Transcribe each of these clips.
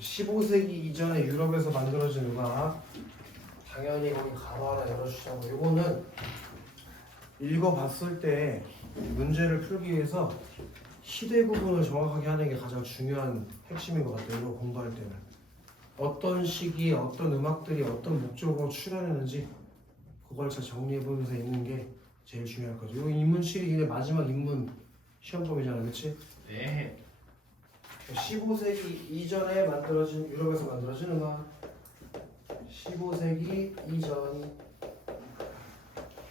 15세기 이전에 유럽에서 만들어진 음악 당연히 거기 가로 하나 열어주자고. 이거는 읽어봤을 때 문제를 풀기 위해서 시대 구분을 정확하게 하는 게 가장 중요한 핵심인 것 같아요. 이거 공부할 때는 어떤 시기에 어떤 음악들이 어떤 목적으로 출현했는지 그걸 잘 정리해보면서 읽는 게 제일 중요할 거죠. 이거 인문실이 그냥 마지막 인문 시험범위잖아, 그렇지? 네. 15세기 이전에 만들어진 유럽에서 만들어진 음악. 15세기 이전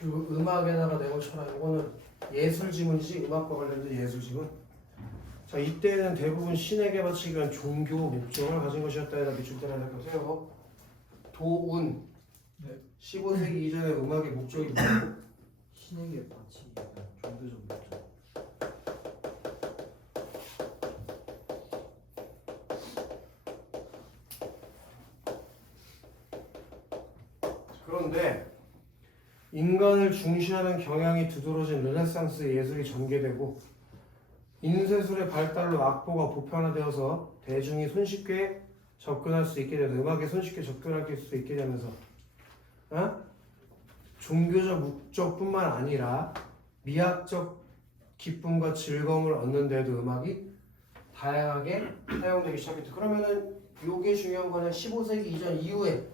음악에다가 내고 쳐라. 이거는 예술 지문이지, 음악과 관련된 예술 지문. 자, 이때는 대부분 신에게 바치기 위한 종교 목적을 가진 것이었다. 에다 밑줄 따라 생각하세요. 도운. 네. 15세기 이전의 음악의 목적이 뭐예요? 신에게 바치기 종교적 목적. 그런데 인간을 중시하는 경향이 두드러진 르네상스 예술이 전개되고 인쇄술의 발달로 악보가 보편화되어서 대중이 손쉽게 접근할 수 있게 되면서 음악에 손쉽게 접근할 수 있게 되면서 종교적 목적뿐만 아니라 미학적 기쁨과 즐거움을 얻는 데도 음악이 다양하게 사용되기 시작했죠. 그러면은 요게 중요한 거는 15세기 이전 이후에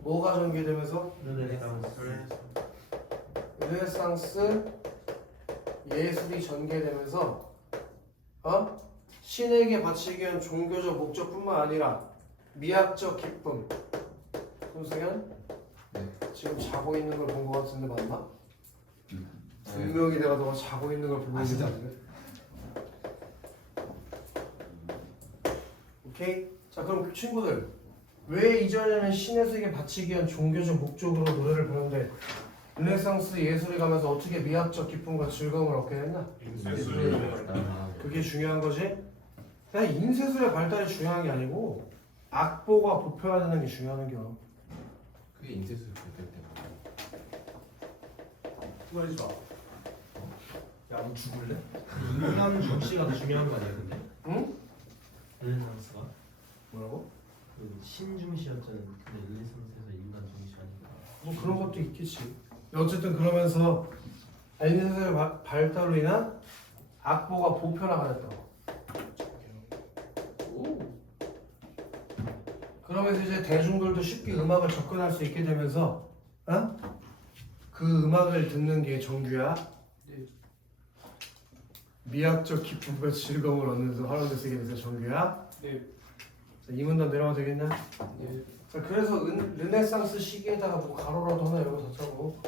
뭐가 전개되면서 르네상스 예술이 전개되면서 신에게 바치기 위한 종교적 목적뿐만 아니라 미학적 기쁨. 손승현? 네. 지금 자고 있는 걸 본 것 같은데 맞나? 분명히 내가 너가 자고 있는 걸 보고 있는 것 같은데. 오케이? 자, 그럼 친구들 왜 이전에는 신의 세계 바치기 위한 종교적 목적으로 노래를 부르는데 르네상스 예술이 가면서 어떻게 미학적 기쁨과 즐거움을 얻게 됐나? 그게 중요한 거지? 그냥 인쇄술의 발달이 중요한 게 아니고 악보가 보편화되는 게 중요한 겨. 그게 인쇄술 그때 그러지 마. 야, 너 죽을래? 인간 중시가 더 중요한 거 아니야, 근데? 응? 르네상스가? 뭐라고? 그 신중시였잖아. 근데 르네상스에서 인간 중시하니까. 뭐 그런 것도 있겠지. 어쨌든 그러면서 인쇄술의 발달로 인한 악보가 보편화가 됐다고. 그러면서 이제 대중들도 쉽게 음악을 접근할 수 있게 되면서 그 음악을 듣는 게 정규야. 미학적 기쁨과 즐거움을 얻는 하나님의 세계에서 정규야. 네. 자, 이 문단 내려가도 되겠냐? 네. 자, 그래서 르네상스 시기에다가 뭐 가로라도 하나 열고 닫자고.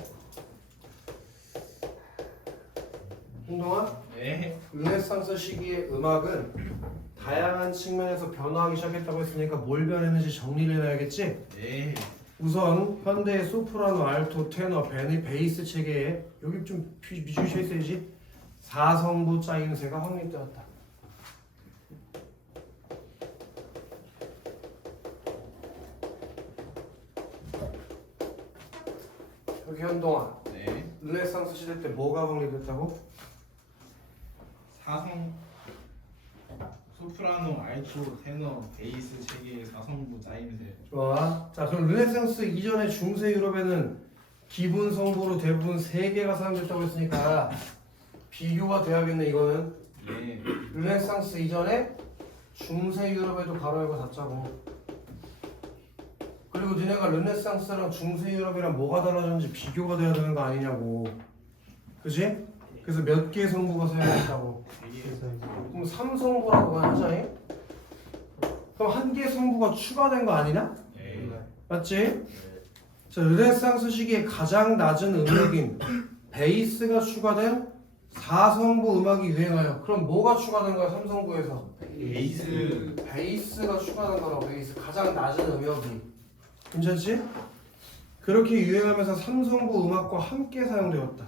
홍동아? 네. 르네상스 시기의 음악은 다양한 측면에서 변화하기 시작했다고 했으니까 뭘 변했는지 정리를 해놔야겠지? 네. 우선 현대의 소프라노, 알토, 테너, 베이스 체계에 여기 좀 비주시해 있어야지. 4성부 짜임새가 확립되었다. 여기 현동아, 네. 르네상스 시대 때 뭐가 확립됐다고? 사성 소프라노, 알토, 테너, 베이스 체계의 4성부 짜임새. 좋아. 자, 그럼 르네상스 이전의 중세 유럽에는 기본 성부로 대부분 3개가 사용됐다고 했으니까 비교가 돼야겠네. 이거는 예. 르네상스 이전에 중세 유럽에도 가로 열고 닫자고. 그리고 니네가 르네상스랑 중세 유럽이랑 뭐가 달라졌는지 비교가 돼야 되는 거 아니냐고. 그지? 그래서 몇 개의 성부가 사용됐다고. 그럼 3성부라고 그냥 하자니? 그럼 한 개의 성부가 추가된 거 아니냐? 예. 맞지? 자, 르네상스 시기에 가장 낮은 음역인 베이스가 추가된 4성부 음악이 유행하여. 그럼 뭐가 추가된 거야? 3성부에서 베이스가 추가된 거라고. 베이스 가장 낮은 음역이. 괜찮지? 그렇게 유행하면서 3성부 음악과 함께 사용되었다.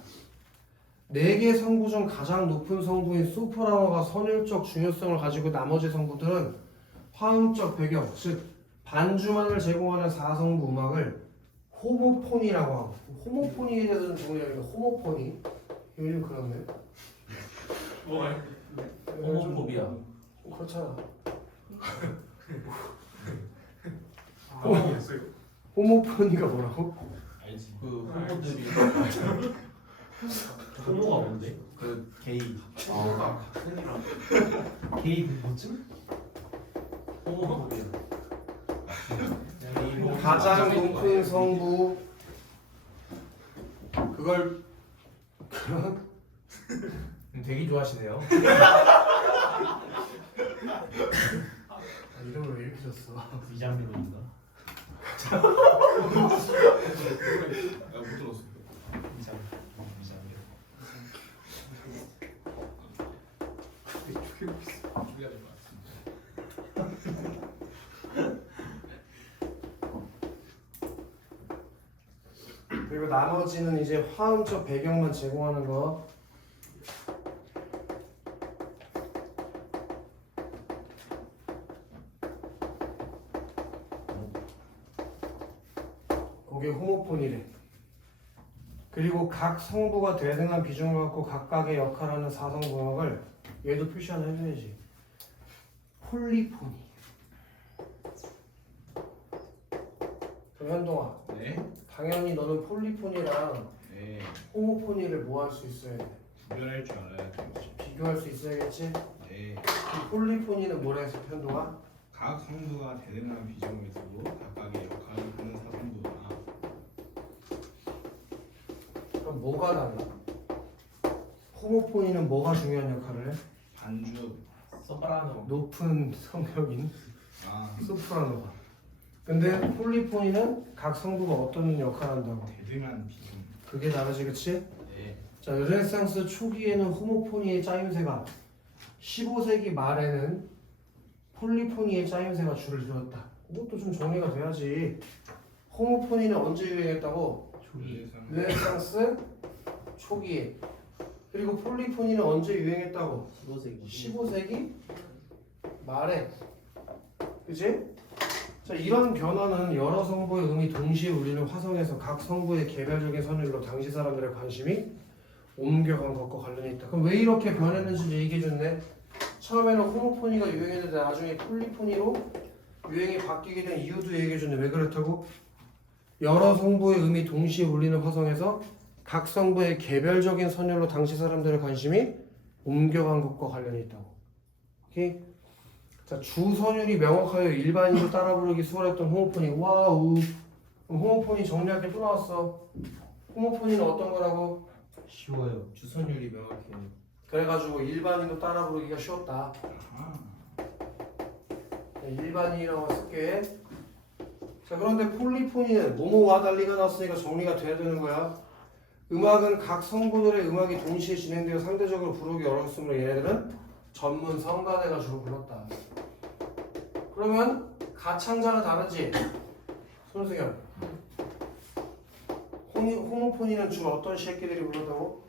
4개 성부 중 가장 높은 성부인 소프라노가 선율적 중요성을 가지고 나머지 성부들은 화음적 배경, 즉 반주만을 제공하는 4성부 음악을 호모포니라고 하고. 호모포니에 대해서는 좋은 이야기인데 호모포니 이거 좀 그렇네. 호모포비아. 그렇잖아. 모르겠어요. 호모포니가 뭐라고? 알지. 그 호모들이 호모가 뭔데? 그 게이. 호모가 같은이랑 게이 뭐지? 호모포비아. 가장 높은 성부 그걸 그런 되게 좋아하시네요. 이름을 왜 이렇게 줬어? 이장민인가? 나못 들었어. 이장. 죽여야 될 것 같습니다. 그리고 나머지는 이제 화음적 배경만 제공하는 거. 그게 호모폰이래. 그리고 각 성부가 대등한 비중을 갖고 각각의 역할하는 사성분학을 얘도 표시 하나 해줘야지. 폴리포니. 그럼 현동아, 네. 당연히 너는 폴리포니랑 네. 호모포니를 뭐 할 수 있어야 돼? 구별할 줄 알아야 돼요. 비교할 수 있어야겠지? 네. 그 폴리포니는 뭐라 했어, 현동아? 각 성부가 대등한 비중을 두고 각각의 역할을 하는 사성부다. 그럼 뭐가 달라? 호모포니는 뭐가 중요한 역할을 해? 반주. 소프라노. 높은 성격인 아. 소프라노가. 근데 폴리포니는 각 성부가 어떤 역할을 한다고? 대등한 비중. 그게 다르지, 그치? 네. 자, 르네상스 초기에는 호모포니의 짜임새가 15세기 말에는 폴리포니의 짜임새가 줄을 이뤘다. 그것도 좀 정리가 돼야지. 호모포니는 언제 유행했다고? 르네상스 초기에. 그리고 폴리포니는 언제 유행했다고? 15세기 말에. 그치? 자, 이런 변화는 여러 성부의 음이 동시에 울리는 화성에서 각 성부의 개별적인 선율로 당시 사람들의 관심이 옮겨간 것과 관련이 있다. 그럼 왜 이렇게 변했는지 얘기해줬네. 처음에는 호모포니가 유행했는데 나중에 폴리포니로 유행이 바뀌게 된 이유도 얘기해줬네. 왜 그렇다고? 여러 성부의 음이 동시에 울리는 화성에서 각 성부의 개별적인 선율로 당시 사람들의 관심이 옮겨간 것과 관련이 있다고. 오케이? 자, 주선율이 명확하여 일반인도 따라 부르기 수월했던 호모포니. 와우. 그럼 호모포니 정리할 게 또 나왔어. 호모포니는 어떤 거라고? 쉬워요. 주선율이 명확해. 그래가지고 일반인도 따라 부르기가 쉬웠다. 아. 일반인이라고 쓸게. 자, 그런데 폴리포니는 뭐뭐와 달리가 나왔으니까 정리가 돼야 되는 거야. 음악은 각 성부들의 음악이 동시에 진행되어 상대적으로 부르기 어려웠으므로 얘네들은 전문 성가대가 주로 불렀다. 그러면 가창자가 다르지? 손승현. 호모포니는 주로 어떤 새끼들이 불렀다고?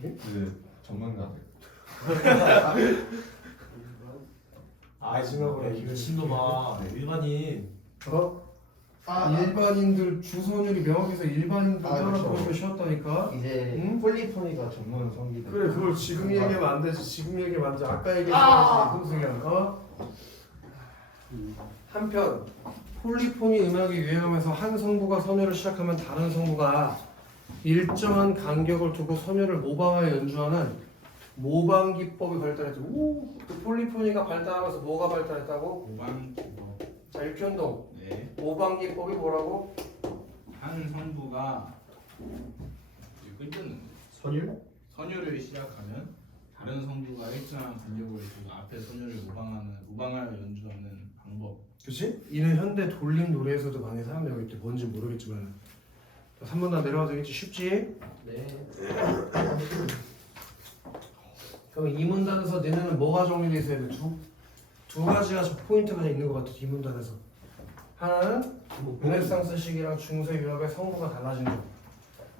그 전문가들. 마지막으로 미친놈아. 일반인. 어? 일반인들 주선율이 명확해서 일반인들 따라 그렇죠. 부르기가 쉬웠다니까? 이제 응? 폴리포니가 전문 성기들. 그래, 그걸 지금 얘기하면 안 되지. 지금 얘기하면 안 돼. 아까 얘기했지, 손승현. 한편 폴리포니 음악이 유행하면서 한 성부가 선율을 시작하면 다른 성부가 일정한 간격을 두고 선율을 모방하여 연주하는 모방 기법이 발달했죠. 오, 그 폴리포니가 발달하면서 뭐가 발달했다고? 모방 기법. 자, 일편동. 네. 모방 기법이 뭐라고? 한 성부가 끌렸는데 선율? 선율을 시작하면 다른 성부가 일정한 간격을 두고 앞에 선율을 모방하여 연주하는 방법. 그치? 이는 현대 돌림 노래에서도 많이 사용되고 있대. 뭔지 모르겠지만. 3번 다 내려가도 되겠지? 쉽지? 네. 그럼 이 문단에서 너네는 뭐가 정리되어 있어야 돼? 두 가지가 포인트가 있는 것 같아. 이 문단에서. 하나는 르네상스 시기랑 중세 유럽의 성부가 달라진 점.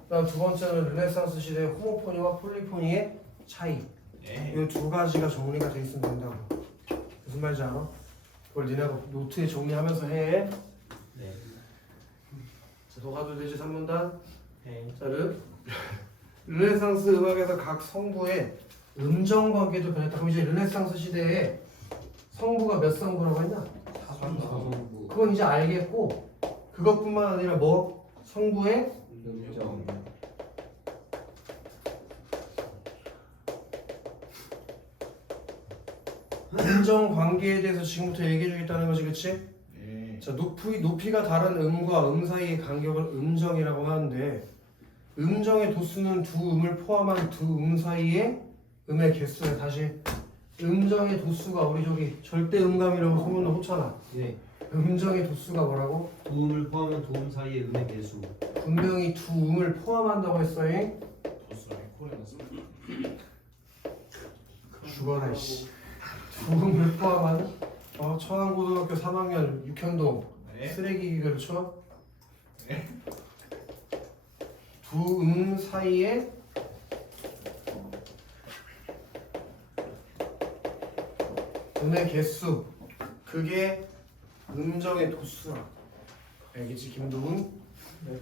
그다음 두 번째는 르네상스 시대의 호모포니와 폴리포니의 차이. 네. 이 두 가지가 정리가 돼 있으면 된다고. 무슨 말인지 알아? 그걸 니네가 노트에 정리하면서 해. 네. 자, 더 가도 되지 3문단. 네. 자, 르네상스 음악에서 각 성부의 음정 관계도 변했다. 그럼 이제 르네상스 시대에 성부가 몇 성부라고 했냐? 사성부. 그건 이제 알겠고 그것뿐만 아니라 뭐 성부의 음정. 음정 관계에 대해서 지금부터 얘기해 주겠다는 거지, 그치? 네. 자, 높이가 다른 음과 음 사이의 간격을 음정이라고 하는데 음정의 도수는 두 음을 포함한 두 음 사이의 음의 개수야. 다시 음정의 도수가 우리 저기 절대 음감이라고 소문을 호잖아. 네. 음정의 도수가 뭐라고? 도움을 포함한 도움 사이의 음의 개수. 분명히 두 음을 포함한다고 했어잉. 도수랑 코에 넣었어. 죽어라 씨. 두 음을 포함한 청안고등학교 3학년 육현동 네. 쓰레기 그렇죠? 두 음 사이에 음의 개수 그게 음정의 도수라. 알겠지 김도훈? 네.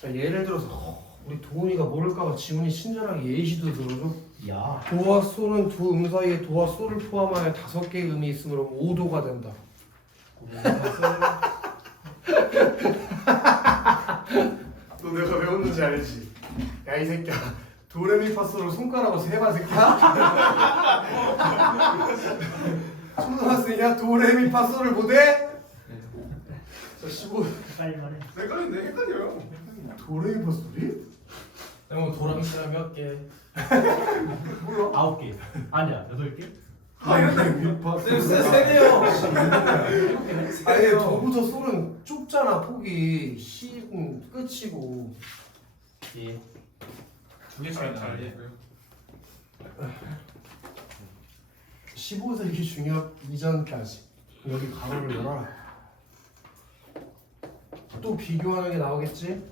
자 예를 들어서 우리 도훈이가 모를까봐 지훈이 친절하게 예시도 들어줘. 야. 도와 소는 두 음 사이에 도와 소를 포함하여 5개의 음이 있으므로 5도가 된다. 너 내가 배웠는지 알지? 야 이 새끼야 도레미파솔을 손가락으로 세봐 새끼야? 초등학생이야? 도레미파솔을 못해? 자 15. 빨리만 해. 헷갈린데 헷갈려요. 도레미파솔이? 형 도랑 시간 몇 개? 몰라. 9개. 아니야 8개? 도레미파솔 세네요. 아니 저부터 솔은 좁잖아 폭이 C는 끝이고 예. 두개 차이 나는데. 15세기 중엽 이전까지 여기 가로를 열어라. 또 비교하는 게 나오겠지?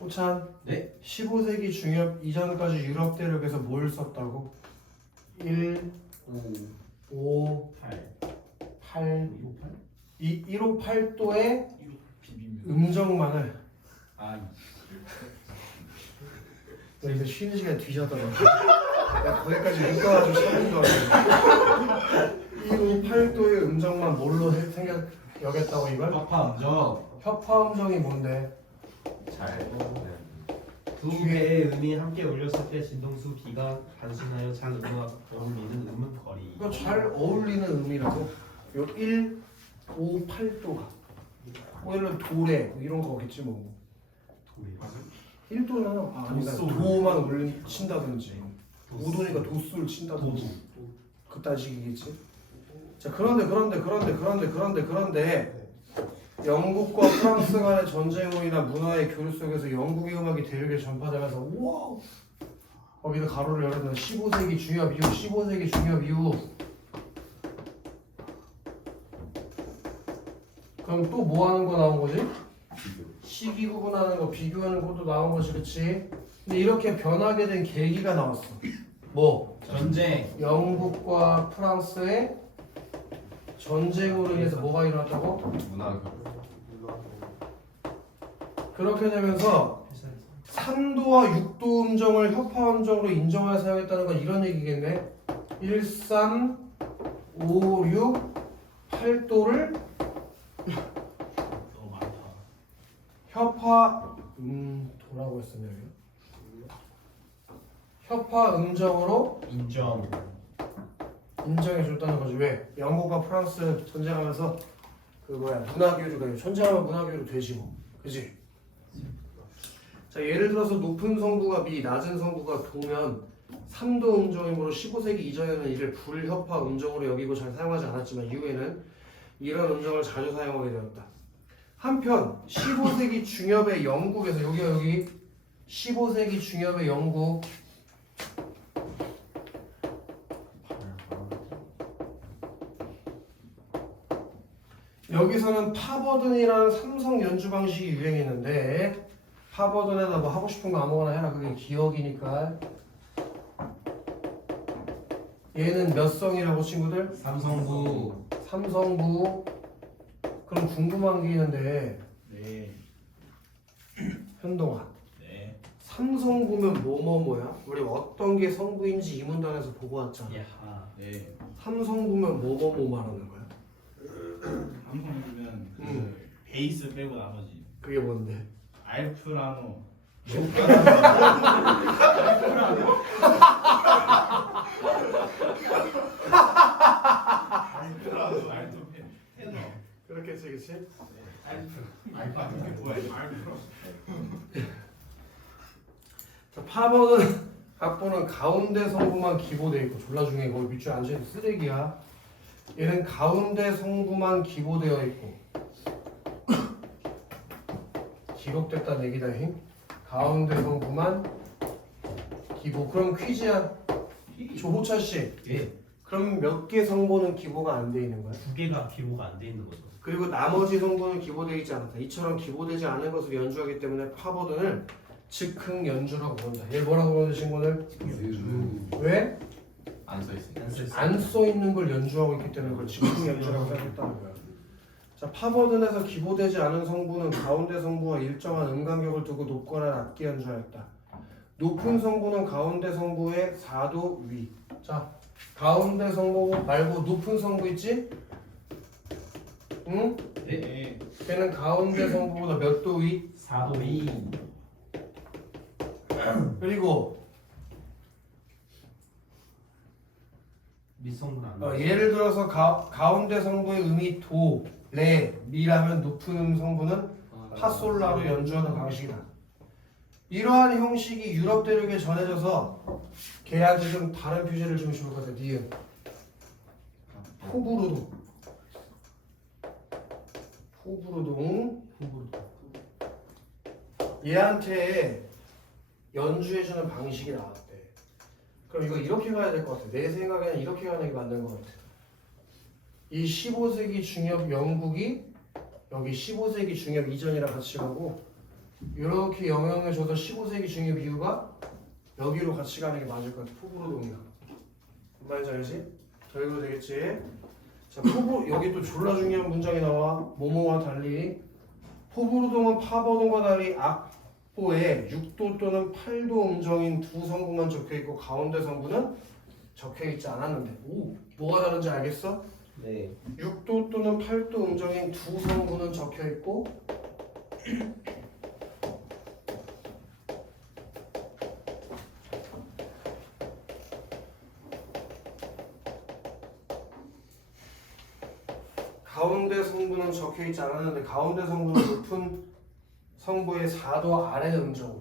호찬 네. 15세기 중엽 이전까지 유럽 대륙에서 뭘 썼다고? 1, 5, 8. 8 258? 158도의 비빔면. 음정만을 아. 너 이제 쉬는 시간에 뒤졌다 너. 야 거기까지 못 가가지고 찾는 줄 알았어. 158도의 음정만 뭘로 여겼다고 이걸? 협파 음정. 협화 음정이 뭔데? 잘. 두 개의 음이 함께 울렸을 때 진동수 B가 단순하여 잘 어울리는 음은 거리. 이거 잘 어울리는 음이라고? 요 1, 5, 8도가 뭐 예를 들어 도래 뭐 이런 거겠지 뭐. 도리. 1도는 아니다 도솔. 도만 친다든지 5도니까 도수를 친다든지 그딴 식이겠지. 자 그런데 영국과 프랑스 간의 전쟁으로 인한 문화의 교류 속에서 영국의 음악이 대륙에 전파되면서 우와 거기서 가로를 열어놓은 15세기 중엽 이후 15세기 중엽 이후 그럼 또 뭐 하는 거 나온 거지? 시기 구분하는 거 비교하는 것도 나온 거지 그치? 근데 이렇게 변하게 된 계기가 나왔어. 뭐? 전쟁. 영국과 프랑스의 전쟁으로 인해서 뭐가 일어났다고? 문화. 그렇게 되면서 3도와 6도 음정을 협화 음정으로 인정하여 사용했다는 건 이런 얘기겠네. 1, 3, 5, 6, 8도를 너무 많다. 협화 도라고 했었냐 이거? 협화 음정으로 인정. 인정해 줬다는 거지. 왜? 영국과 프랑스 전쟁하면서 그 뭐야 문화교류가 전쟁하면 문화교류 되지 뭐. 그지? 자 예를 들어서 높은 성부가 미, 낮은 성부가 도면 3도 음정이므로 15세기 이전에는 이를 불협화 음정으로 여기고 잘 사용하지 않았지만 이후에는 이런 음정을 자주 사용하게 되었다. 한편 15세기 중엽의 영국에서 여기 15세기 중엽의 영국 여기서는 파버든이라는 삼성 연주 방식이 유행했는데 파버든에다 뭐 하고 싶은 거 아무거나 해라. 그게 기억이니까. 얘는 몇 성이라고 친구들? 삼성부. 삼성부. 그럼 궁금한 게 있는데 네. 현동아. 네. 삼성부면 뭐뭐뭐야? 우리 어떤 게 성부인지 이 문단에서 보고 왔잖아. 야하. 네. 삼성부면 뭐뭐뭐 말하는 거야? 삼성이면 그 베이스 빼고 나머지 그게 뭔데? 알프라노. 알프라노 알토 테너. 그렇겠지, 그치? 알프 이게 뭐야? 알프라노. 자, 파버는 각본은 가운데 성부만 기보돼 있고 졸라 중에 거기 밑줄 앉아있는 쓰레기야. 얘는 가운데 성부만 기보되어 있고 기록됐다는 얘기다. 힘. 가운데 성부만 기보. 그럼 퀴즈야. 조호철 씨. 예. 그럼 몇 개 성부는 기보가 안 돼 있는 거야? 두 개가 기호가 안 돼 있는 거죠. 그리고 나머지 성분은 기보되어 있지 않았다. 이처럼 기보되지 않은 것을 연주하기 때문에 파버든을 즉흥 연주라고 부른다. 얘 뭐라고 부르는 친구들? 왜? 안 써있으니까. 안 쓸 수. 안 써 있는 걸 연주하고 있기 때문에 그걸 즉흥 연주라고 생각했다는 거야. 자, 파버든에서 기보되지 않은 성분은 가운데 성부와 일정한 음간격을 두고 높거나 낮게 연주하였다. 높은 성분은 가운데 성부의 4도 위. 자, 가운데 성부 말고 높은 성부 있지? 응? 네. 걔는 가운데 성부보다 몇 도 위? 4도 2. 그리고 밑성분 안 돼. 예를 들어서 가운데 성부의 음이 도, 레, 미라면 높은 음 성부는 파솔라로 연주하는 방식이다. 이러한 형식이 유럽 대륙에 전해져서 걔한테 좀 다른 표시를 좀 줄 거다. 니은 포부르도 얘한테 연주해주는 방식이 나왔대. 그럼 이거 이렇게 가야 될 것 같아. 내 생각에는 이렇게 가는 게 맞는 것 같아. 이 15세기 중엽 영국이 여기 15세기 중엽 이전이랑 같이 가고 이렇게 영향을 줘서 15세기 중엽 이후가 여기로 같이 가는 게 맞을 것 같아. 포부르동이야. 무슨 말인지 알지? 저기로 되겠지? 자, 여기 또 졸라 중요한 문장이 나와. 모모와 달리 포부르동은 파버동과 달리 악보에 6도 또는 8도 음정인 두 성부만 적혀있고 가운데 성부는 적혀있지 않았는데 뭐가 다른지 알겠어? 네. 6도 또는 8도 음정인 두 성분은 적혀있고 가운데 성분은 적혀있지 않았는데 가운데 성분은 높은 성부의 4도 아래 음정으로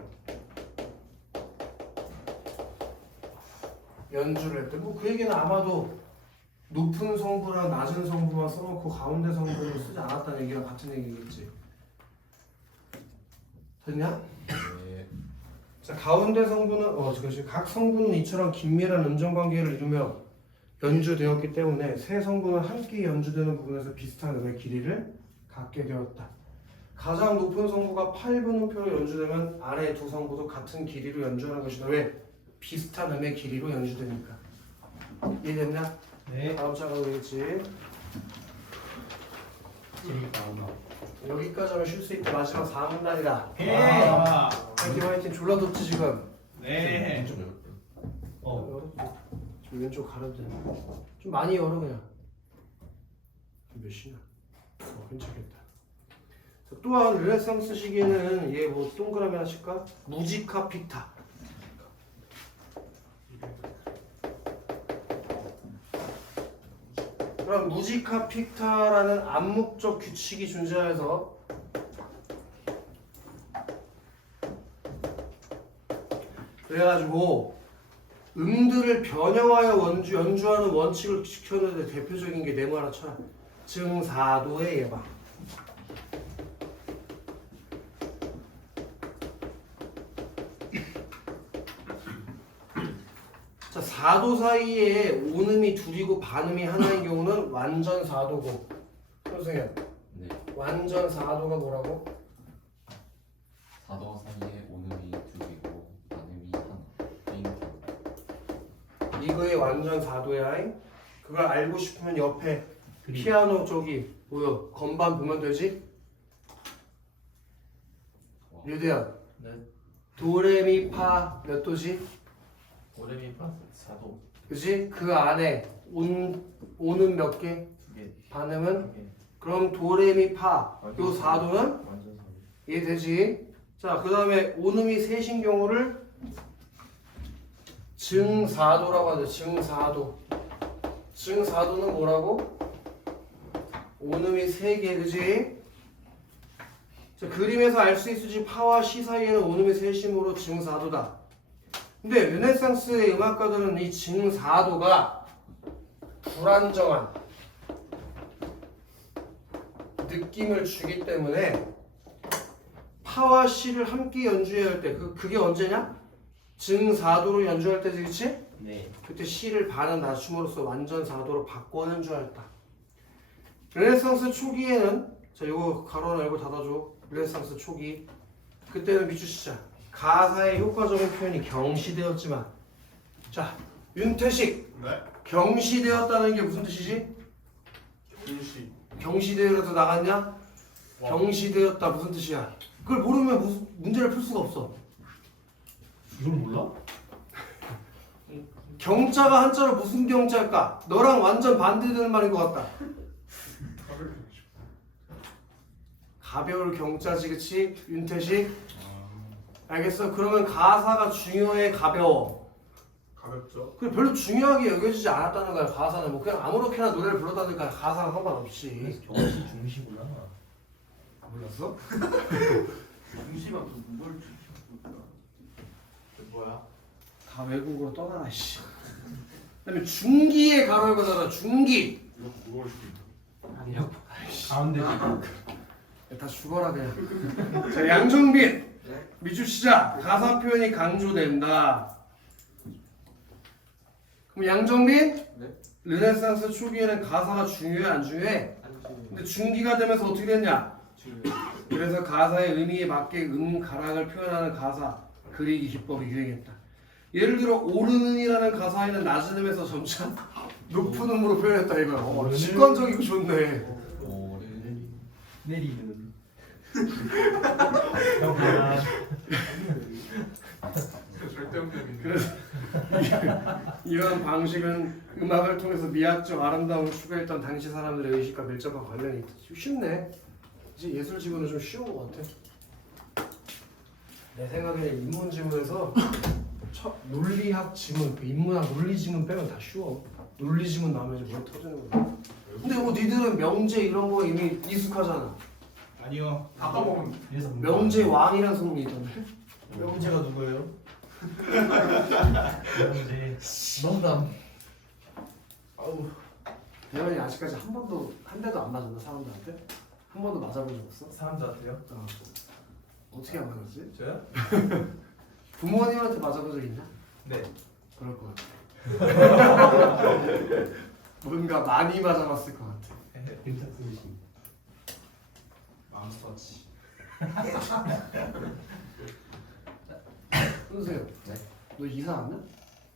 연주를 했대. 뭐 그 얘기는 아마도 높은 성부랑 낮은 성부만 써놓고 가운데 성부를 쓰지 않았다는 얘기랑 같은 얘기겠지. 됐냐? 네. 자, 가운데 성부는 그렇지. 각 성부는 이처럼 긴밀한 음정 관계를 이루며 연주되었기 때문에 세 성부는 함께 연주되는 부분에서 비슷한 음의 길이를 갖게 되었다. 가장 높은 성부가 8분음표로 연주되면 아래 두 성부도 같은 길이로 연주하는 것이다. 왜? 비슷한 음의 길이로 연주되니까. 이해됐냐? 네. 다음 장으로 되겠지. 재밌다 엄마. 여기까지 하면 쉴 수 있다. 마지막 4문단이다. 네. 화이팅 화이팅. 졸라 덥지 지금. 네. 좀 열어. 좀 왼쪽 가려도 되나? 좀 많이 열어 그냥. 몇 시냐? 괜찮겠다. 자, 또한 르네상스 시기에는 얘 뭐 동그라미 하나 칠까? 무지카 픽타. 그럼 무지카 픽타라는 암묵적 규칙이 존재해서 그래가지고 음들을 변형하여 연주하는 원칙을 지켜내는 대표적인 게 네모 하나 쳐라. 증사도의 예방. 자, 4도 사이에 온음이 둘이고 반음이 하나인 경우는 완전 4도고. 선생님, 네. 완전 4도가 뭐라고? 사도 사이에 오음이 둘이고 반음이 하나. 이거의 완전 4도야. 그걸 알고 싶으면 옆에 그림. 피아노 저기 뭐야 건반 보면 되지? 와. 유대현, 네. 도레미파 몇 도지? 오레미파 4도 그지? 그 안에 오는 몇 개? 2개 반음은? 그럼 도레미파 요 4도는? 완전 4도 이해되지? 자, 그 다음에 오음이 셋인 경우를 증4도라고 하죠. 증4도. 증4도는 뭐라고? 오음이 3개, 그지? 자, 그림에서 알 수 있을지 파와 시 사이에는 오음이 셋이므로 증4도다. 근데 르네상스의 음악가들은 이 증4도가 불안정한 느낌을 주기 때문에 파와 시를 함께 연주해야 할 때 그게 언제냐? 증4도로 연주할 때지, 그치? 네. 그때 시를 반음 낮춤으로써 완전 4도로 바꿔 연주하였다. 르네상스 초기에는 자 이거 가로 열고 닫아줘. 르네상스 초기 그때는 미주시자 가사의 효과적인 표현이 경시되었지만 자 윤태식 네? 경시되었다는 게 무슨 뜻이지? 일시. 경시되어서 나갔냐? 경시되었다 무슨 뜻이야? 그걸 모르면 무슨 문제를 풀 수가 없어. 이걸 몰라? 경자가 한자로 무슨 경자일까? 너랑 완전 반대되는 말인 것 같다. 가벼울 경자지, 그치? 윤태식? 알겠어? 그러면 가사가 중요해, 가벼워? 가볍죠. 그 별로 중요하게 여겨지지 않았다는 거야. 가사는 뭐 그냥 아무렇게나 노래를 불러다니까 가사랑 상관없이. 경시 중시구나. 몰랐어? 중심하고 뭘 주시고 뭐야? 다 외국으로 떠나라 씨. 그다음에 중기에 가로 열거잖아. 중기. 이거 무거울 수도 있다. 아니요. 가운데 다 죽어라 그냥. 자 양정빈. 미주 시작. 가사 표현이 강조된다. 그럼 양정빈? 네? 르네상스 초기에는 가사가 중요해 안 중요해? 근데 중기가 되면서 어떻게 됐냐? 그래서 가사의 의미에 맞게 가락을 표현하는 가사 그리기 기법이 유행했다. 예를 들어 오르는이라는 가사에는 낮은 음에서 점차 높은 음으로 표현했다 이거야. 직관적이고 좋네. 내리는. 영원한. 절대음력이네. 그래서 이러한 방식은 음악을 통해서 미학적 아름다움을 추구했던 당시 사람들의 의식과 밀접한 관련이 있다. 쉽네. 이제 예술 지문은 좀 쉬운 것 같아. 내 생각에는 인문 지문에서 논리학 지문, 그 인문학 논리 지문 빼면 다 쉬워. 논리 지문 나오면 이제 뭘 터지는 거야. 근데 뭐 니들은 명제 이런 거 이미 익숙하잖아. 아니요. 아까 보면 그래서 명제 왕이라는 소문이 있던데. 명제가 누구예요? 명제. 농담. 아우 대현이 아직까지 한 대도 안 맞았나 사람들한테? 한 번도 맞아본 적 없어? 사람들한테요? 어떻게 안 맞았지? 저요? 부모님한테 맞아본 적 있나? 네. 그럴 것 같아. 뭔가 많이 맞아봤을 것 같아. 괜찮으시. 맘스터치. 선생님, 네? 너 이사 갔냐?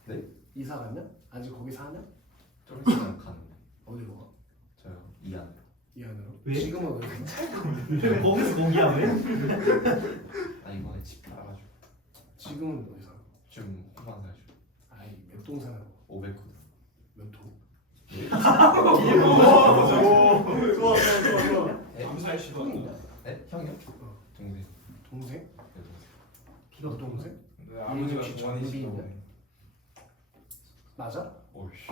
네? 이사 갔냐? 아직 거기 사냐? 좀 있으면 가는데 어디로 가? 저요 이안 이 안으로? 왜? 지금은 왜? 왜 거기서 거기야 왜? 아 이번에 집 팔아가지고 지금은 어디 살아? 좀 후반 살죠 아이 몇 동 사냐고? 500호 몇 동? 좋아. 암살 시도. 형이냐? 네? 형이요? 어. 동생 동생? 네 동생 너 동생? 네, 아버지가 혹시 원이시죠. 정빈이냐? 맞아? 오이씨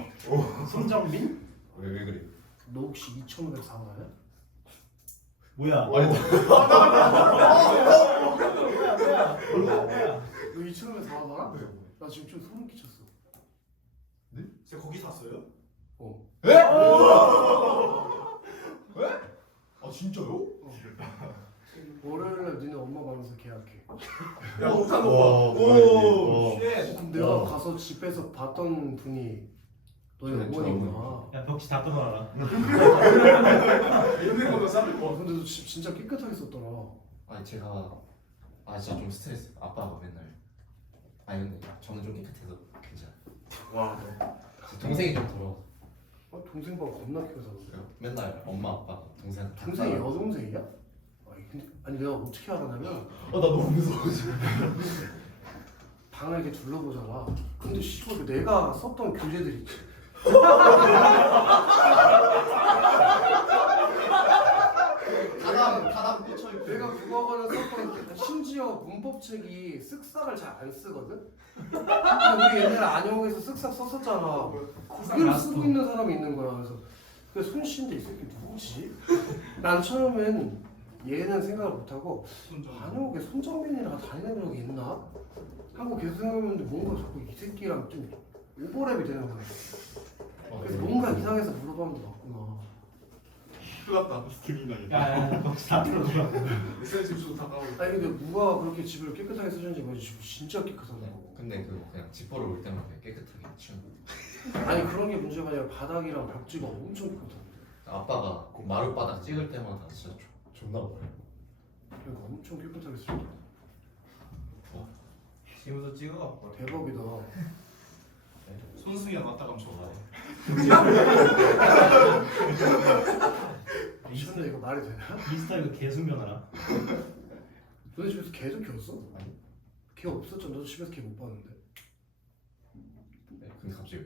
손정빈? 왜 그래? 너 혹시 2,504원 하냐? 뭐야? 아니 너 2,504원 알아? 나 지금 좀 소름 끼쳤어. 제가 거기 샀어요? 어. 아 진짜요? 월요일날 니네 엄마 방에서 계약해. 야 못한 거 와, 봐. 뭐야, 오. 이게. 쉣. 그럼 내가 가서 집에서 봤던 분이 너희 저는 어머니구나. 야 벽지 다 끊어라. 있는 거도 싸들 거. 근데 너 집 진짜 깨끗하게 썼더라. 아니 제가 진짜 좀 스트레스 아빠가 맨날 아니 근데 저는 좀 깨끗해서 괜찮아요 와. 제 동생이 좀 더러워 동생 방 겁나 깨끗하던데. 맨날 엄마 아빠 동생 동생이 여동생이야? 아, 아니 내가 어떻게 알았냐면 나 너무 무서워 지금. 방을 이렇게 둘러보잖아. 근데 씨발 내가 썼던 교재들이 다담 꽂혀 있고. 내가 국어관을 썼던 심지어 문법책이 쓱싹을 잘 안 쓰거든? 근데 우리 옛날에 안영에서 쓱싹 썼었잖아. 그걸 쓰고 있는 사람이 있는 거야. 그래서 그 손씨인데 이 새끼 누구지? 난 처음엔 얘는 생각을 못하고 안영에 손정민이랑 다니는 적이 있나? 하고 계속 생각해보는데 뭔가 자꾸 이 새끼랑 좀 오버랩이 되는 거야. 그래서 뭔가 이상해서 물어봤는데 맞구나. 큰일 났다. 스트링 당했다. 야야 거기 다 들어주라. 센스 주고 다 까고. 아니 근데 누가 그렇게 집을 깨끗하게 쓰는지 모르지. 집 진짜 깨끗하다고. 근데 그냥 집 보러 올 때마다 깨끗하게 치우고. 아니 그런 게 문제가 아니라 바닥이랑 벽지가 엄청 깨끗하고. 아빠가 마룻바닥 찍을 때마다 진짜 존나 뭐래. 그러니까 엄청 깨끗하게 쓰더라. 지금도 찍어갖고. 대박이다. 손승이가 맞다 가면 좋아. 미쳤네 이거 말이 되나? 미스터 이거 개수면하라. 너네 집에서 개도 키웠어? 아니. 개 없었잖아. 너도 집에서 개 못 봤는데. 네, 근데 갑자기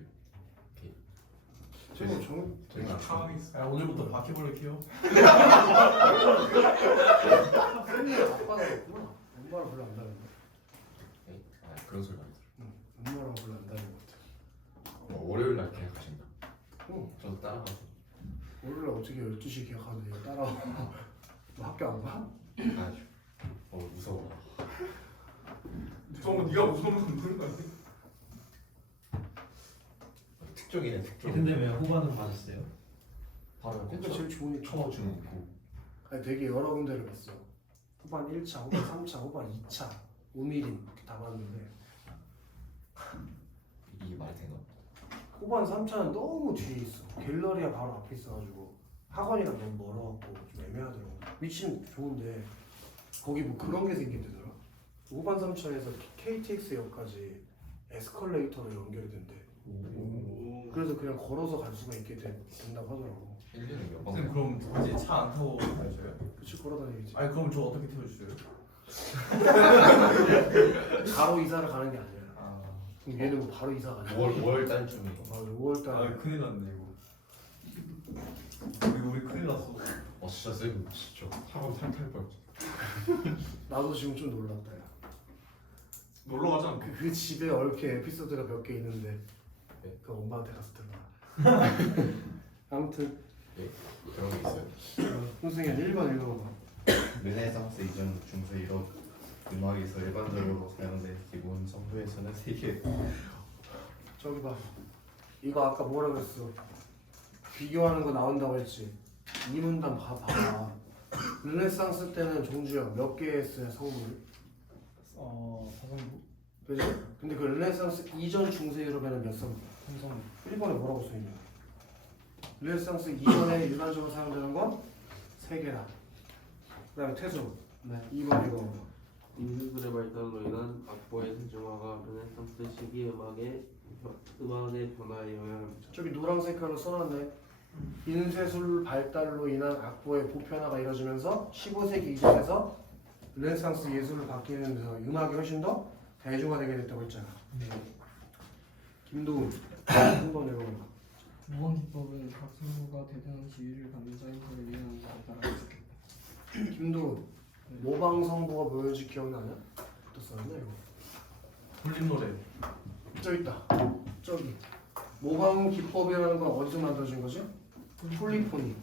저거 정 저희가 상황이 있어. 야 오늘부터 바퀴벌레 키워. 아빠가 없구나. 엄마랑 별로 안 다른 거. 그런 소리 많이 들어. 응. 엄마랑 별로 안 다른 거 같아. 월요일 날 계약하신다. 응. 저도 따라가서. 월요일에 어떻게 12시 계약하는데 이거 따라와. 너 학교 안 가? 가야죠. 무서워. 정말 네가 무서운 건 모르는 거 아니야? 특종이네 특종. 근데 왜 후반은 맞았어요? 바로 그러니까 제일 좋으니까. 쳐주는 거. 아니 되게 여러 군데를 갔어. 후반 1차, 후반 3차, 후반 2차, 우미린 이렇게 다 봤는데 이게 말이 되나? 후반 3차는 너무 뒤에 있어. 갤러리아 바로 앞에 있어가지고 학원이랑 너무 멀어갖고 좀 애매하더라고. 위치는 좋은데 거기 뭐 그런 게 생긴대더라. 후반 3차에서 KTX역까지 에스컬레이터로 연결이 된대. 그래서 그냥 걸어서 갈 수가 있게 된다고 하더라고. 1년에 몇 선생님 번? 그럼 이제 차 안 타고 가셔요? 그치 걸어다니겠지. 아니 그럼 저 어떻게 태워주세요? 바로 이사를 가는 게 아니야. 아, 그럼 얘는 뭐 바로 이사 가냐? 5월 달쯤에. 5월달에 큰일 났네 이거. 우리 큰일 났어. 진짜 쌤 진짜 학원 탈탈 뻔했어. 나도 지금 좀 놀랐다. 야. 놀러 가자. 그 집에 얽힌 에피소드가 몇 개 있는데 네. 그 엄마한테 가서 들어라. 아무튼 그런 게 있어요. 선생님 1번 읽어봐. 르네상스 이전 중세 유럽 음악에서 일반적으로 사용된 기본 성부에서는 3개. 저기 봐. 이거 아까 뭐라 그랬어? 비교하는 거 나온다고 했지. 이 문단 봐봐. 르네상스 때는 종주야 몇 개 했어요 성분? 사성부. 그지? 근데 그 르네상스 이전 중세 유럽에는 몇 성분? 3성분. 1번에 뭐라고 써있냐? 르네상스 이전에 일반적으로 사용되는 건 3개다. 그 다음에 태수. 네. 2번 이거. 인쇄술의 발달로 인한 악보의 세종화가 르네상스 시기 음악의 변화에 영향을 미쳤다. 저기 노란색깔로 써놨네. 인쇄술 발달로 인한 악보의 보편화가 이루어지면서 15세기 이전에서 르네상스 예술을 바뀌면서 음악이 훨씬 더 대중화되게 됐다고 했잖아. 김도훈 한번 읽어봐. 모방 기법은 각 성우가 대등한 지위를 갖는 짜임새를 이해하는 것에 따라 해석했다. 김도훈 모방 성부가 뭐였는지 기억나냐? 또 써놨나 이거? 불림 노래. 저 있다. 저기 모방 기법이라는 건 어디서 만들어진 거지? 폴리포니.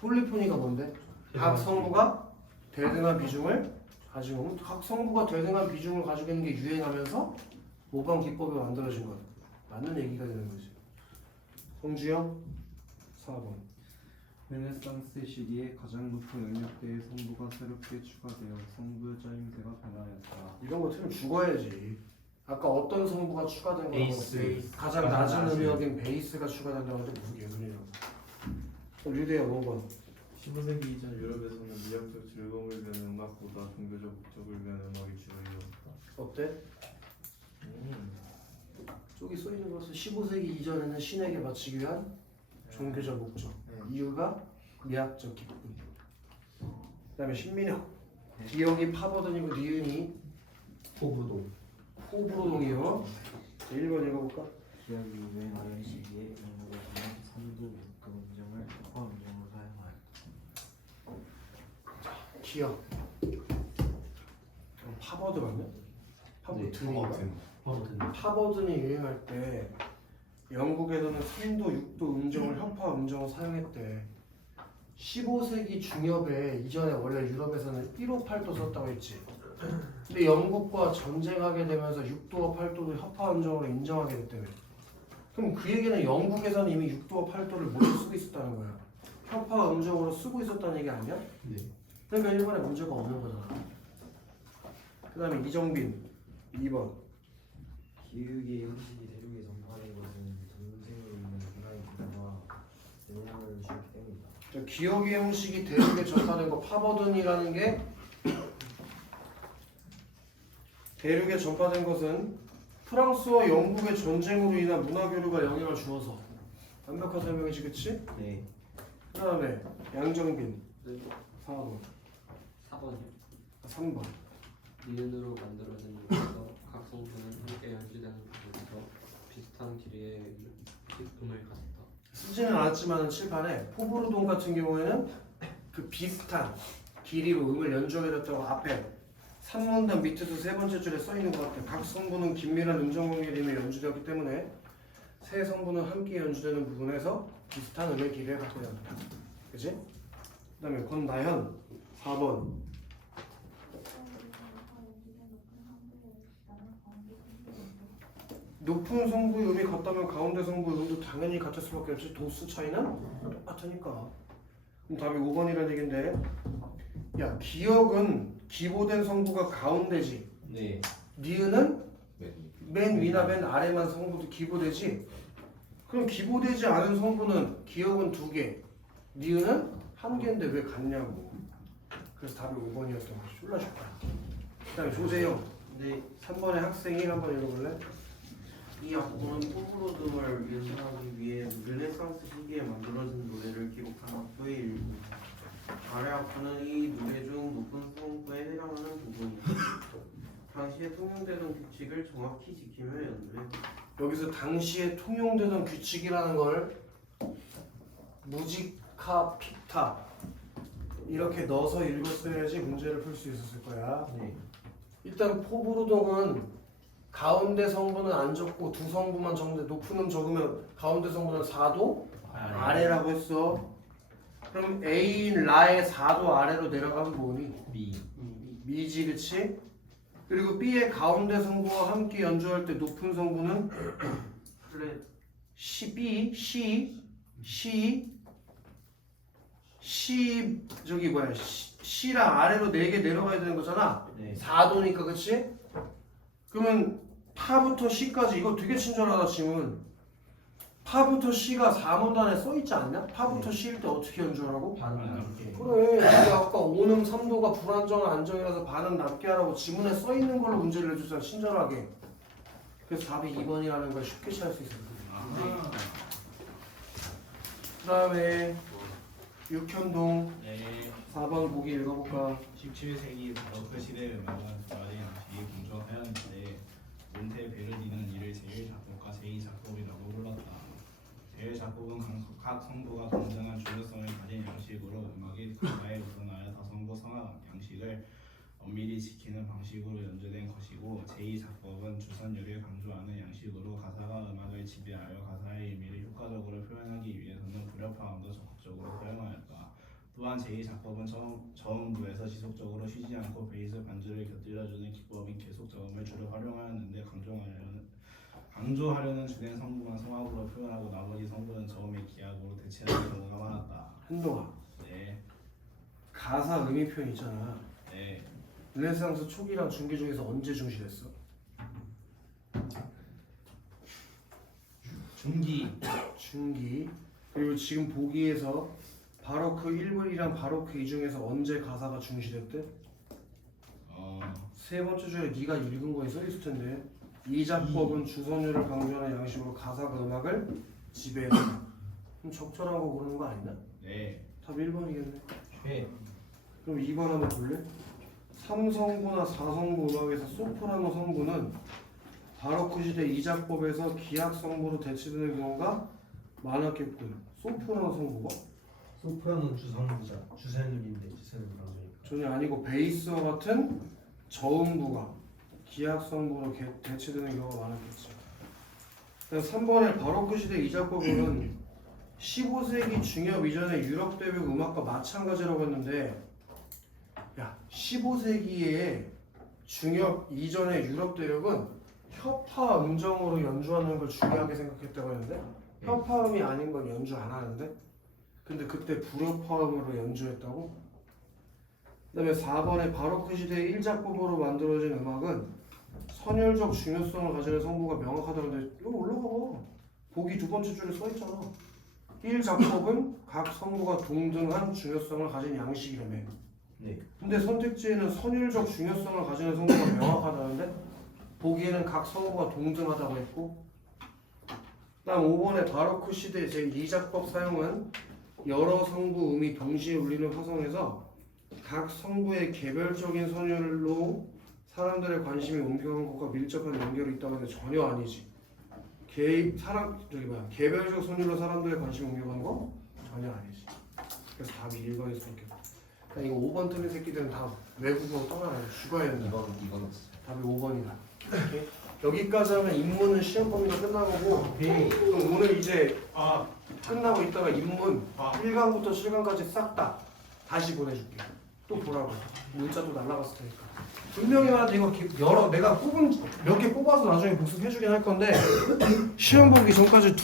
폴리포니가 뭔데? 각 성부가 대등한 비중을 가지고 각 성부가 대등한 비중을 가지고 있는 게 유행하면서 모방 기법이 만들어진 거야. 맞는 얘기가 되는 거지. 성주형 4번. 르네상스 시기에 가장 높은 영역대의 성부가 새롭게 추가되어 성부의 짜임새가 변화하였다. 이런 거 틀리면 죽어야지. 아까 어떤 성부가 추가된 거라고 베이스. 했어? 가장 낮은 음역인 베이스가 추가된다고 하는데 무슨 개소리냐고. 그럼 유대야 5번. 15세기 이전 유럽에서는 미학적 즐거움을 위한 음악보다 종교적 목적을 위한 음악이 주로 이루어졌다. 어때? 저기 써있는 것은 15세기 이전에는 신에게 바치기 위한 종교적 목적. 이유가 미학적 기쁨. 그 다음에 신민혁 기억이 파버든이고 니은이 포부도. 호불호동이요. 자, 1번 읽어볼까? 기억이 유행하던 시기에 영국에서는 선두 육두 음정을 특화 음정으로 사용하였다. 기억. 파버드 맞냐? 파버든인가? 포부든. 파버든이 유행할 때 영국에서는 3도, 6도 음정을 협화 음정을 사용했대. 15세기 중엽에 이전에 원래 유럽에서는 1호 8도 썼다고 했지. 근데 영국과 전쟁하게 되면서 6도와 8도도 협화 음정으로 인정하게 됐대요. 그럼 그 얘기는 영국에서는 이미 6도와 8도를 모두 쓰고 있었다는 거야. 협화 음정으로 쓰고 있었다는 얘기 아니야? 네. 그러니까 일본에 문제가 없는 거잖아. 그 다음에 이정빈 2번. 기울기의 형식이 대륙에 전파된 것은 동생으로 있는 문화의 변화와 영향을 주기 때문이다. 기억의 형식이 대륙에 전파된 거 파버든이라는 게 대륙에 전파된 것은 프랑스와 영국의 전쟁으로 인한 문화 교류가 영향을 주어서 완벽한 설명이지, 그치? 네. 그 다음에 양정빈 네. 4번 4번이요. 3번 니은으로 만들어진 곡에서 각 성분은 함께 연주되는 부분에서 비슷한 길이의 음을 가졌다. 쓰지는 않았지만 칠판에 포브르동 같은 경우에는 그 비슷한 길이로 음을 연주하게 됐다고 앞에 3문단 밑에서 세 번째 줄에 써 있는 것 같아요. 각 성분은 긴밀한 음정 관계림에 연주되었기 때문에 세 성분은 함께 연주되는 부분에서 비슷한 음의 길이를 갖게 된다. 그치? 그 다음에 권나현 4번 높은 성부의 음이 같다면 가운데 성부의 음도 당연히 같을 수밖에 없지. 도수 차이는 똑같으니까. 그럼 답이 5번이라는 얘긴데, 야, 기억은 기보된 성부가 가운데지. 네. 니은은 네. 맨 위나 맨 아래만 성부도 기보되지. 그럼 기보되지 않은 성부는 기억은 2개, 니은은 1개인데 왜 같냐고. 그래서 답이 5번이었던 거지. 졸라 쉽다. 그 다음에 조세영. 네. 3번의 학생이 한번 읽어볼래? 이 악보는 포브로듬을 연주하기 위해 르네상스 시기에 만들어진 노래를 기록한 악보의 일부. 아래 악보는 이 노래 중 높은 성부에 해당하는 부분이다. 당시에 통용되던 규칙을 정확히 지키며 연주했다. 여기서 당시에 통용되던 규칙이라는 걸 무지카 픽타 이렇게 넣어서 읽었어야지 문제를 풀 수 있었을 거야. 네. 일단 포브르동은 가운데 성분은 안 적고 두 성분만 적는데 높은 음 적으면 가운데 성분은 4도 아래라고 했어. 그럼 A인 라의 4도 아래로 내려가면 뭐니? 미지, 그치? 그리고 B의 가운데 성분과 함께 연주할 때 높은 성분은 플랫. C, B, C 저기 뭐야 C랑 아래로 4개 내려가야 되는 거잖아. 네. 4도니까, 그치? 그러면 파부터 C까지 이거 되게 친절하다 지금. 파부터 C가 4문단에 써있지 않냐? 파부터 C일 때 어떻게 연주하라고? 반응 남게. 그래, 우리가 아까 5는 3도가 불안정한 안정이라서 반응 남게 하라고 지문에 써있는 걸로 문제를 내주잖아, 친절하게. 그래서 답이 2번이라는 걸 쉽게 찾을 수 있어요. 그 다음에 육현동 네. 4번 보기 읽어볼까? 17세기 바로크 시대의 음악은 부활의 양식이 공존하였는데 몬테 베르디는 이를 제1작곡과 제2작곡이라고 불렀다. 제1작곡은 각 성부가 동등한 중요성을 가진 양식으로 음악의 가사에 우러나여 다성부 성악 양식을 엄밀히 지키는 방식으로 연주된 것이고, 제2작곡은 주선율을 강조하는 양식으로 가사가 음악을 지배하여 가사의 의미를 효과적으로 표현하기 위해서는 불협화음도 적극적으로 사용하였다. 또한 제2작곡은 저음부에서 지속적으로 쉬지 않고 베이스 반주를 곁들여주는 기법인 계속 저음을 주로 활용하였는데, 강조하려는 주된 성부만 성악으로 표현하고 나머지 성부는 저음의 기악으로 대체하는 경우가 많았다. 한동아, 네, 가사 의미 표현 있잖아. 네. 르네상스 초기랑 중기 중에서 언제 중시됐어? 중기. 그리고 지금 보기에서 바로크 1번이랑 바로크 2 중에서 언제 가사가 중시됐대? 세 번째 줄에 네가 읽은 거에 써있을 텐데, 이 작법은 주선율을 강조하는 양식으로 가사가 음악을 지배한다. 그럼 적절한 거 고르는 거 아니냐? 네. 답 1번이겠네. 네. 그럼 2번 한번 볼래? 3성부나 4성부 음악에서 소프라노 성부는 바로크 시대 이작법에서 기악 성부로 대치되는 경우가 많았겠고요. 소프라노 성부가 소프라노는 주성부자, 주세누인데 주세누 방송이니까. 전혀 아니고 베이스와 같은 저음부가 기악 성부로 대치되는 경우가 많았겠죠. 3번의 바로크 시대 이작법은 15세기 중엽 이전의 유럽 대륙 음악과 마찬가지라고 했는데, 야, 15세기에 중엽 이전의 유럽 대륙은 협화 음정으로 연주하는 걸 중요하게 생각했다고 했는데, 협화음이 아닌 건 연주 안 하는데, 근데 그때 불협화음으로 연주했다고? 그다음에 4번의 바로크 시대의 1작법으로 만들어진 음악은 선율적 중요성을 가지는 성부가 명확하다고 했는데, 이거 올라가. 보기 두 번째 줄에 써 있잖아. 1작법은 각 성부가 동등한 중요성을 가진 양식이라며. 네. 근데 선택지에는 선율적 중요성을 가지는 성부가 명확하다는데 보기에는 각 성부가 동등하다고 했고, 다음 5번의 바로크 시대 제2작법 사용은 여러 성부 음이 동시에 울리는 화성에서 각 성부의 개별적인 선율로 사람들의 관심이 옮겨간 것과 밀접한 연결이 있다고 했는데 전혀 아니지. 개별적 선율로 사람들의 관심이 옮겨간 거? 전혀 아니지. 그래서 답이 1번일 수밖에 없어. 그러니까 이거 5번 틀린 새끼들은 다 외국어로 떠나요. 죽어야 된다. 이건 없어. 답이 5번이다. 여기까지 하면 인문은 시험 범위가 끝나고, 그럼 오늘 이제 끝나고 있다가 인문 1강부터 7강까지 싹 다 다시 보내줄게. 또 보라고. 문자 또 날라갔을 테니까. 분명히 말한데 이거 여러 내가 뽑은 몇 개 뽑아서 나중에 복습해주긴 할 건데 시험 보기 전까지